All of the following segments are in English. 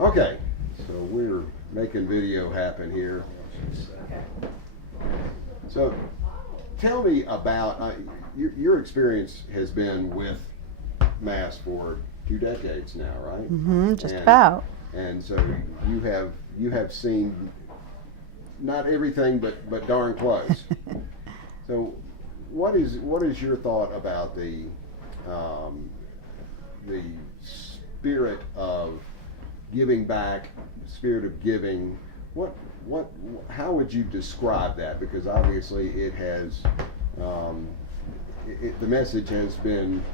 Okay, so we're making video happen here. So tell me about, your experience has been with Mast for 2 decades now, right? Mm-hmm, just about. And so you have seen not everything, but darn close. So what is your thought about the spirit of giving back, spirit of giving? How would you describe that? Because obviously it has, the message has been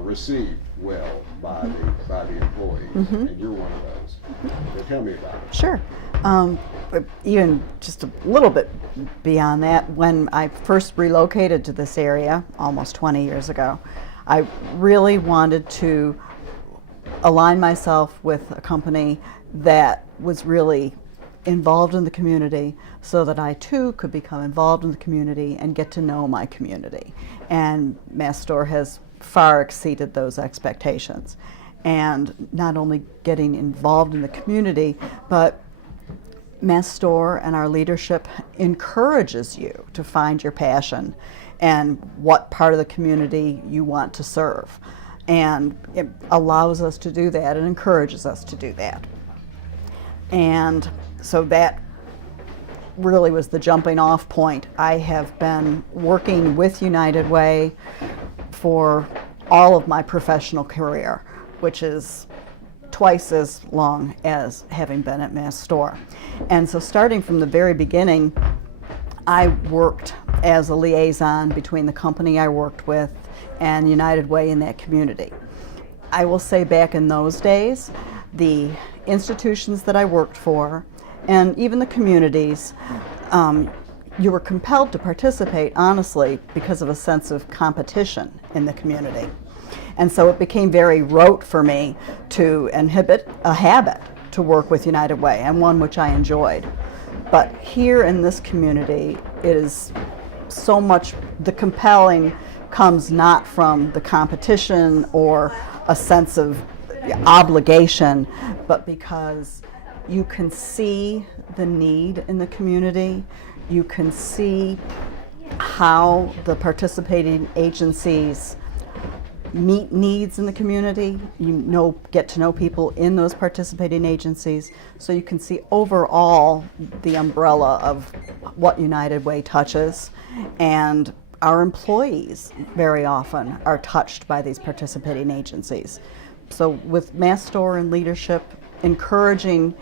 received well by the employees, and you're one of those. So tell me about it. Sure. But even just a little bit beyond that, when I first relocated to this area almost 20 years ago, I really wanted to align myself with a company that was really involved in the community so that I too could become involved in the community and get to know my community. And Mast Store has far exceeded those expectations. And not only getting involved in the community, but Mast Store and our leadership encourages you to find your passion and what part of the community you want to serve. And it allows us to do that and encourages us to do that. And so that really was the jumping off point. I have been working with United Way for all of my professional career, which is twice as long as having been at Mast Store. And so starting from the very beginning, I worked as a liaison between the company I worked with and United Way in that community. I will say back in those days, the institutions that I worked for and even the communities, you were compelled to participate, honestly, because of a sense of competition in the community. And so it became very rote for me to inhibit a habit to work with United Way, and one which I enjoyed. But here in this community, it is so much, the compelling comes not from the competition or a sense of obligation, but because you can see the need in the community. You can see how the participating agencies meet needs in the community. You get to know people in those participating agencies, so you can see overall the umbrella of what United Way touches. And our employees very often are touched by these participating agencies. So with Mast Store and leadership encouraging,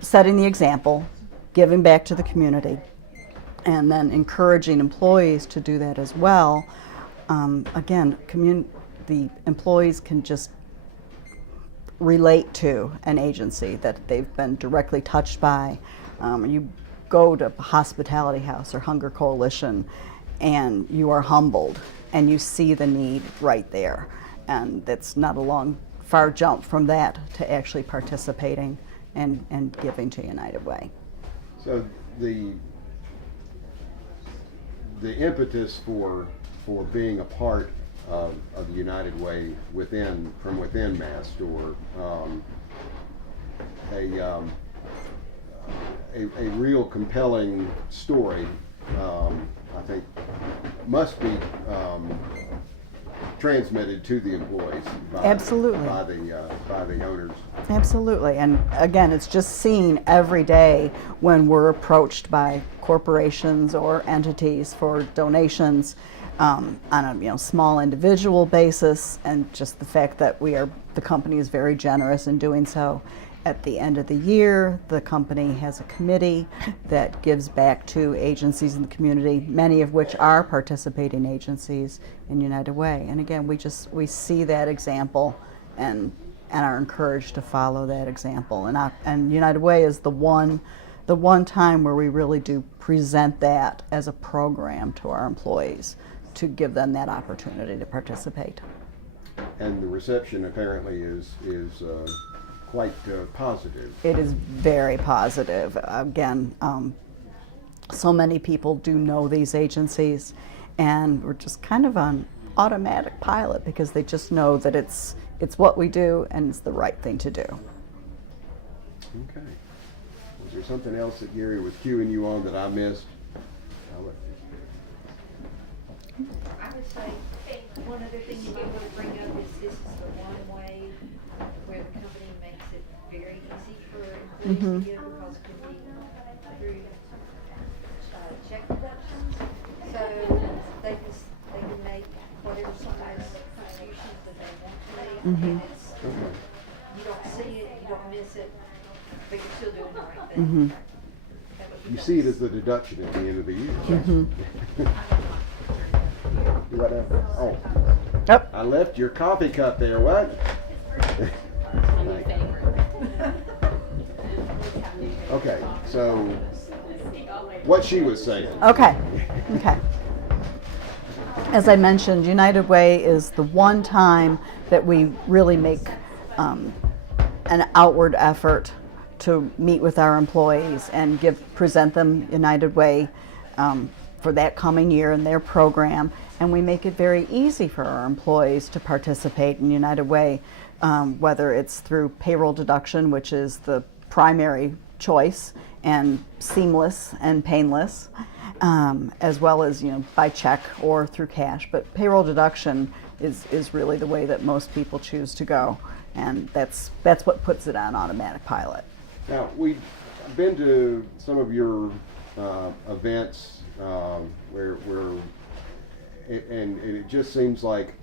setting the example, giving back to the community, and then encouraging employees to do that as well, again, the employees can just relate to an agency that they've been directly touched by. You go to Hospitality House or Hunger Coalition and you are humbled and you see the need right there. And that's not a far jump from that to actually participating and giving to United Way. So the impetus for being a part of the United Way from within Mast, or a real compelling story, I think must be transmitted to the employees Absolutely. by the owners. Absolutely, and again, it's just seen every day when we're approached by corporations or entities for donations on a small individual basis, and just the fact that the company is very generous in doing so. At the end of the year, the company has a committee that gives back to agencies in the community, many of which are participating agencies in United Way. And again, we see that example and are encouraged to follow that example. And United Way is the one time where we really do present that as a program to our employees to give them that opportunity to participate. And the reception apparently is quite positive. It is very positive. Again, so many people do know these agencies, and we're just kind of on automatic pilot because they just know that it's what we do and it's the right thing to do. Okay. Was there something else that Gary was cueing you on that I missed? I would say, one other thing you might want to bring up is this is the one way where the company makes it very easy for employees to give, because it can be through check deductions. So they can make whatever size contributions that they want to make, and it's, Okay. you don't see it, you don't miss it, but you're still doing the right thing. That would be You see it nice. as the deduction at the end of the year. What happened? Oh, Yep. I left your coffee cup there. What? Okay, so what she was saying. Okay. Okay. As I mentioned, United Way is the one time that we really make an outward effort to meet with our employees and present them United Way for that coming year in their program. And we make it very easy for our employees to participate in United Way, whether it's through payroll deduction, which is the primary choice, and seamless and painless, as well as by check or through cash. But payroll deduction is really the way that most people choose to go, and that's what puts it on automatic pilot. Now, we've been to some of your events where and it just seems like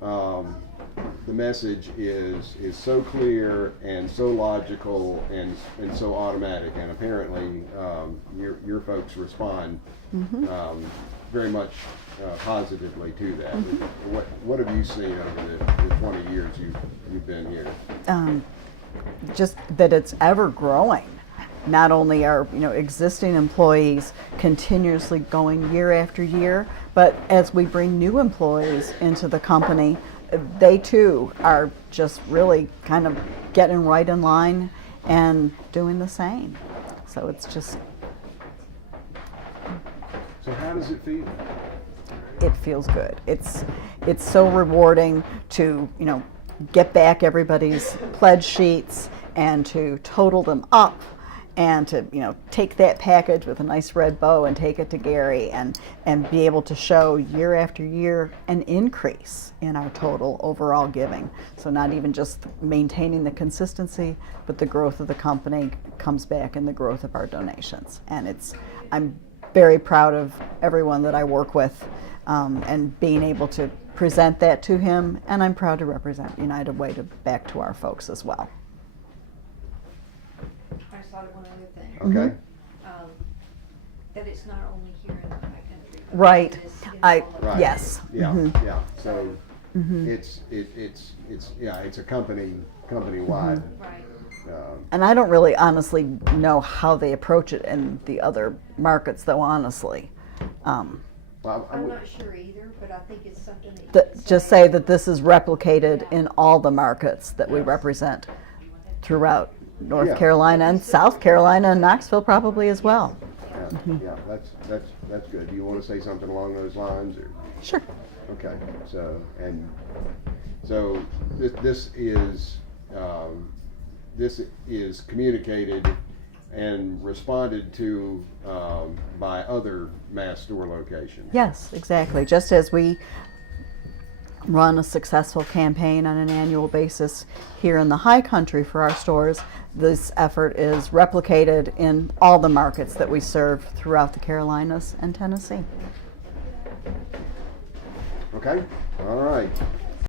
the message is so clear and so logical and so automatic, and apparently your folks respond very much positively to that. What have you seen over the 20 years you've been here? Just that it's ever growing. Not only are existing employees continuously going year after year, but as we bring new employees into the company, they too are just really kind of getting right in line and doing the same. So it's just, So how does it feel? it feels good. It's so rewarding to get back everybody's pledge sheets and to total them up, and to take that package with a nice red bow and take it to Gary and be able to show year after year an increase in our total overall giving. So not even just maintaining the consistency, but the growth of the company comes back in the growth of our donations. And I'm very proud of everyone that I work with, and being able to present that to him, and I'm proud to represent United Way back to our folks as well. I just thought of one other thing. Okay. That it's not only here in the high country. but Right. it is in all of Right. Yes. Yeah, Mhm. yeah. So it's a company-wide. Right. And I don't really honestly know how they approach it in the other markets, though, honestly. Well, I'm not sure either, but I think it's something that you That, could just say that this is replicated in all the markets that we represent throughout North Yeah. Carolina and South Carolina and Knoxville probably as well. Yeah, that's good. Do you want to say something along those lines, or? Sure. Okay, so this is communicated and responded to by other mass store locations. Yes, exactly. Just as we run a successful campaign on an annual basis here in the high country for our stores, this effort is replicated in all the markets that we serve throughout the Carolinas and Tennessee. Okay, all right.